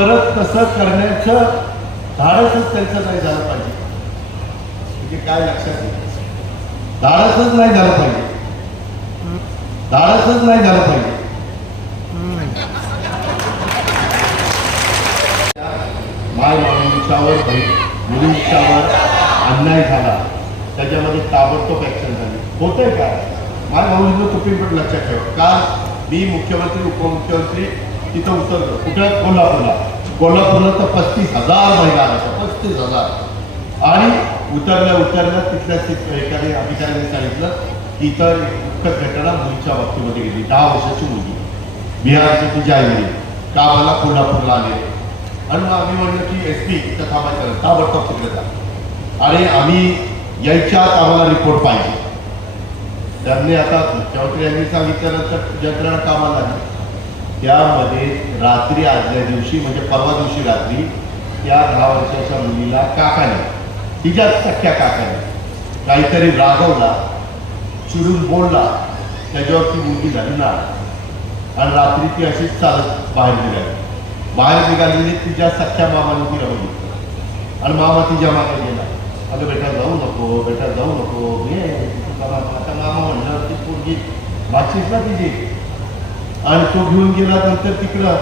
परत तसं करण्याचं धाडसच त्यांचं नाही झालं पाहिजे. म्हणजे काय लक्षात येईल? धाडसच नाही झालं पाहिजे. धाडसच नाही झालं पाहिजे. माय मुलींच्यावर मुलींच्यावर अन्याय झाला. त्याच्यामध्ये ताबडतोब ऍक्शन झाली. होतंय काय माय भाऊजीनं तुम्ही पण लक्षात ठेवा. का? मी मुख्यमंत्री उपमुख्यमंत्री तिथं उतरलो कुठं? कोल्हापूरला. कोल्हापूरला तर पस्तीस हजार महिला आल्या पस्तीस हजार. आणि उतरल्या उतरल्या तिथल्या एखाद्या अधिकाऱ्याने सांगितलं की इथं एक दुःखद घटना मुलीच्या बाबतीमध्ये गेली दहा वर्षाची मुलगी. बिहारची तुझी आई गेली का आम्हाला कोल्हापूरला आले? आणि मग आम्ही म्हणलं की एस पी इथं थांबायचं ताबडतोब तिकडे जा. आणि आम्ही यायच्या आम्हाला रिपोर्ट पाहिजे. त्यांनी आता मुख्यमंत्री यांनी सांगितल्यानंतर यंत्रणा कामाला आली त्यामध्ये रात्री आदल्या दिवशी म्हणजे परवा दिवशी रात्री त्या दहा वर्षाच्या मुलीला काकाने तिच्या सख्या काकाने काहीतरी रागवला चिडून बोलला त्याच्यावर ती मुलगी झाली ना आणि रात्री ती अशीच चालत बाहेर निघाली. बाहेर निघालेली म्हणजे तिच्या सख्या मामाने ती रवली आणि मामा तिच्यामागे गेला. अगं बेटा जाऊ नको बेटा जाऊ नको. ये आता मामा म्हणलं ती पोरगी भाचीच ना तिची? आणि तो घेऊन गेला नंतर तिकडं.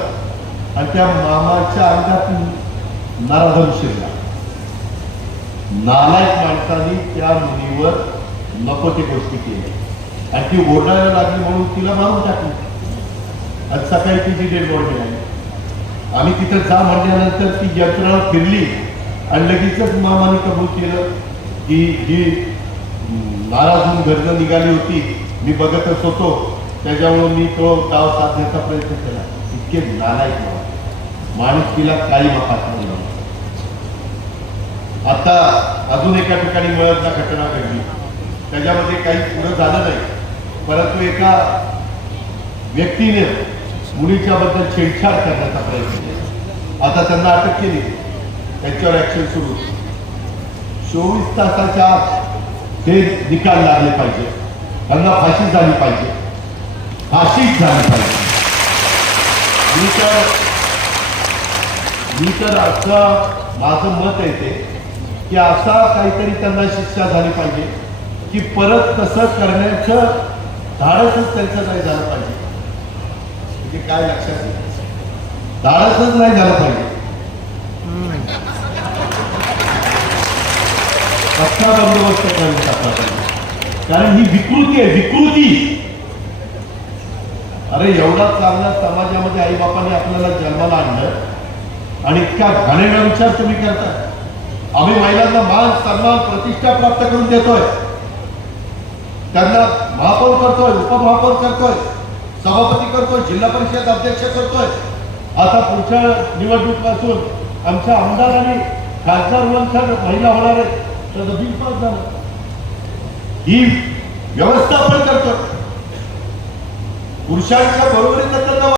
आणि त्या मामाच्या अंगात नराधम शिरला. नालायक माणसाने त्या मुलीवर नको ते गोष्टी केल्या. आणि ती ओरडायला लागली म्हणून तिला मारून टाकली. आणि सकाळी तिची डेड बॉडी आली आम्ही तिथं जा म्हटल्यानंतर ती यंत्रणा फिरली आणि लगेचच मामाने कबूल केलं की जी नाराज होऊन घरनं निघाली होती. मी बघतच होतो. त्याच्यामुळे मी तो डाव साधण्याचा प्रयत्न केला. इतके नालायक माणूस माणूस तिला काही मापात आता अजून एका ठिकाणी मळतला घटना घडली. त्याच्यामध्ये काही पुढं झालं नाही. परंतु एका व्यक्तीने मुलीच्या बद्दल छेडछाड करण्याचा प्रयत्न केला. आता त्यांना अटक केली. त्यांच्यावर ऍक्शन सुरू. चोवीस तासाच्या ते निकाल लागले पाहिजे. त्यांना फाशी झाली पाहिजे. अशीच झाली पाहिजे मी तर मी तर असं माझं मत आहे ते की असा काहीतरी त्यांना शिक्षा झाली पाहिजे की परत तसं करण्याचं धाडसच त्यांचं नाही झालं पाहिजे. म्हणजे काय लक्षात येईल? धाडसच नाही झालं पाहिजे. कसा बंदोबस्त करून टाकला पाहिजे. कारण ही विकृती आहे विकृती. अरे एवढा चांगल्या समाजामध्ये आई बापाने आपल्याला जन्माला आणलं आणि इतका घाणेरडा विचार तुम्ही करता आम्ही महिलांना मान सन्मान प्रतिष्ठा प्राप्त करून देतोय. त्यांना महापौर करतोय उपमहापौर करतोय सभापती करतोय जिल्हा परिषद अध्यक्ष करतोय. आता पुढच्या निवडणूकपासून आमच्या आमदार आणि खासदार वंशर महिला होणार आहे तर बिलपास झालं. ही व्यवस्था आपण करतोय. पुरुषांच्या बरोबरीत